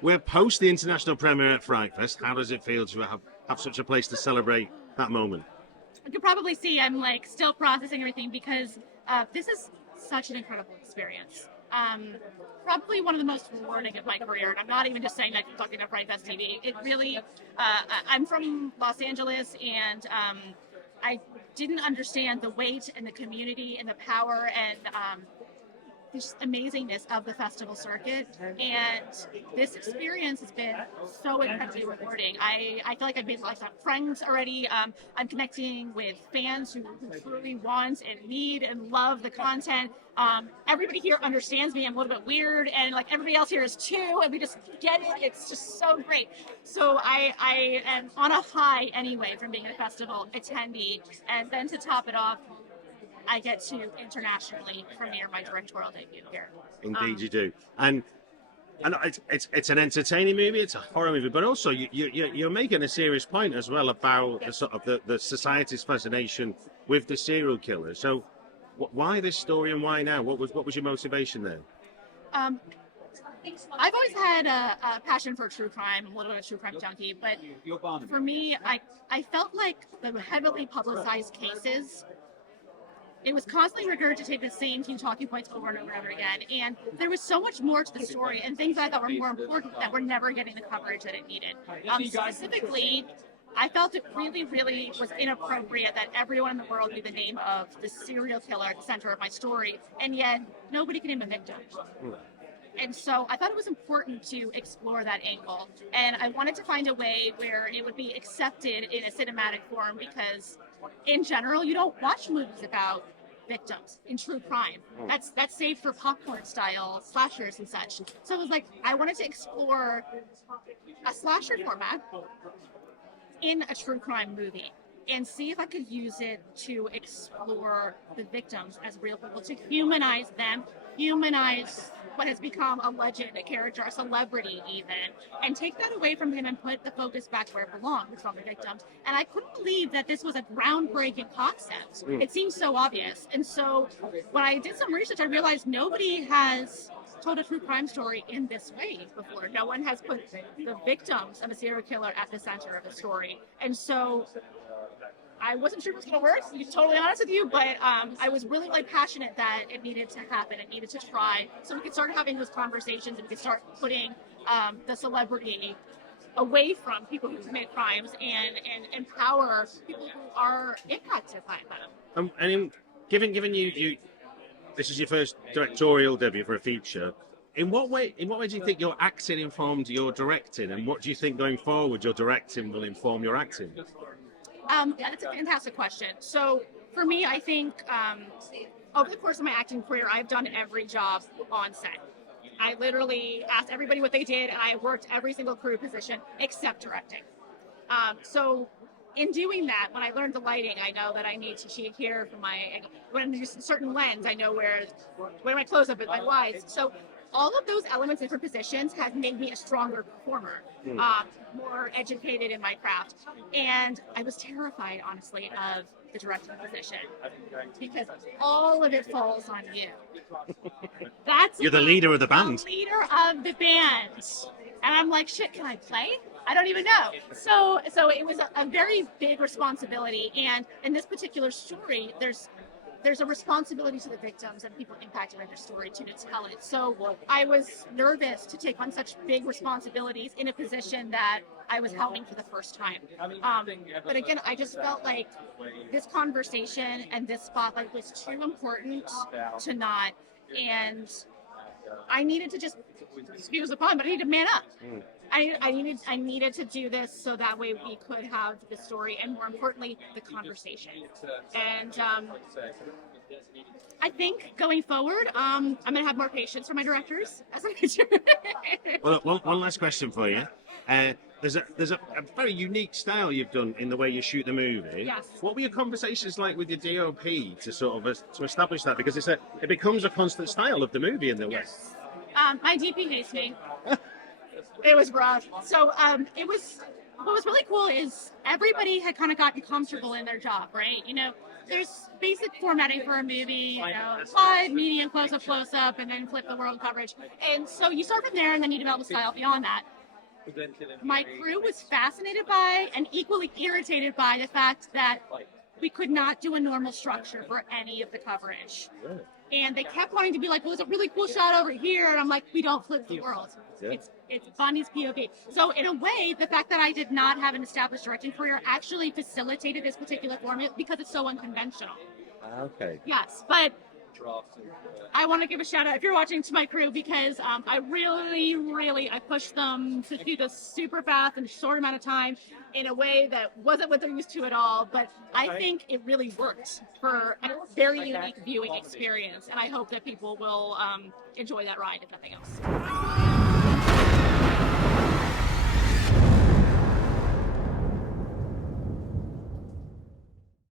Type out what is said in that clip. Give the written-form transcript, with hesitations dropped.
We're post the international premiere at FrightFest. How does it feel to have such a place to celebrate that moment? You can probably see I'm like still processing everything because this is such an incredible experience. Probably one of the most rewarding of my career. And I'm not even just saying that talking to FrightFest TV. It really, I'm from Los Angeles, and I didn't understand the weight and the community and the power and this amazingness of the festival circuit, and this experience has been so incredibly rewarding. I feel like I've made lots of friends already. I'm connecting with fans who truly want and need and love the content. Everybody here understands me. I'm a little bit weird, and like everybody else here is too, and we just get it. It's just so great. So I am on a high anyway from being a festival attendee, and then to top it off, I get to internationally premiere my directorial debut here. Indeed, you do. And it's an entertaining movie, it's a horror movie, but also you're making a serious point as well about the sort of the society's fascination with the serial killer. So why this story and why now? What was your motivation there? I've always had a passion for true crime. I'm a little bit of a true crime junkie, but for me, I felt like the heavily publicized cases, it was constantly regurgitating the same few talking points over and over and over again. And there was so much more to the story and things I thought were more important that were never getting the coverage that it needed. Specifically, I felt it really, really was inappropriate that everyone in the world knew the name of the serial killer at the center of my story, and yet nobody can name a victim. And so I thought it was important to explore that angle. And I wanted to find a way where it would be accepted in a cinematic form because in general, you don't watch movies about victims in true crime. That's saved for popcorn style slashers and such. So it was like, I wanted to explore a slasher format in a true crime movie and see if I could use it to explore the victims as real people, to humanize them, humanize what has become a legend, a character, a celebrity even, and take that away from him and put the focus back where it belongs, which is on the victims. And I couldn't believe that this was a groundbreaking concept. It seems so obvious. And so when I did some research, I realized nobody has told a true crime story in this way before. No one has put the victims of a serial killer at the center of the story. And so I wasn't sure if it was going to work, to be totally honest with you, but I was really passionate that it needed to happen, it needed to try, so we could start having those conversations and we could start putting the celebrity away from people who commit crimes and empower people who are impacted by them. And given you, this is your first directorial debut for a feature. In what way do you think your acting informed your directing, and what do you think going forward your directing will inform your acting? That's a fantastic question. So for me, I think over the course of my acting career, I've done every job on set. I literally asked everybody what they did, and I worked every single crew position except directing. So in doing that, when I learned the lighting, I know that I need to cheat here for when I use a certain lens, I know where my close-up is, my wides. So all of those elements in different positions have made me a stronger performer, more educated in my craft. And I was terrified, honestly, of the directing position because all of it falls on you. You're the leader of the band. The leader of the band. And I'm like, shit, can I play? I don't even know. So it was a very big responsibility. And in this particular story, there's a responsibility to the victims and people impacted by their story to tell it. So I was nervous to take on such big responsibilities in a position that I was helming for the first time. But again, I just felt like this conversation and this spotlight was too important to not. And I needed to just, excuse the pun, but I needed to man up. I needed to do this so that way we could have the story and, more importantly, the conversation. And I think going forward, I'm going to have more patience for my directors as a major. Well, one last question for you. There's a very unique style you've done in the way you shoot the movie. Yes. What were your conversations like with your DOP to sort of to establish that? Because it becomes a constant style of the movie in the way. Yes. My DP hates me. It was rough. So what was really cool is everybody had kind of gotten comfortable in their job, right? You know, there's basic formatting for a movie, live, medium, close up, and then flip the world coverage. And so you start from there, and then you develop a style beyond that. My crew was fascinated by and equally irritated by the fact that we could not do a normal structure for any of the coverage. And they kept wanting to be like, well, there's a really cool shot over here. And I'm like, we don't flip the world. It's Bonnie's POV. So in a way, the fact that I did not have an established directing career actually facilitated this particular format because it's so unconventional. Okay. Yes, but I want to give a shout out if you're watching to my crew because I really pushed them to do this super fast in a short amount of time in a way that wasn't what they're used to at all. But I think it really worked for a very unique viewing experience, and I hope that people will enjoy that ride if nothing else.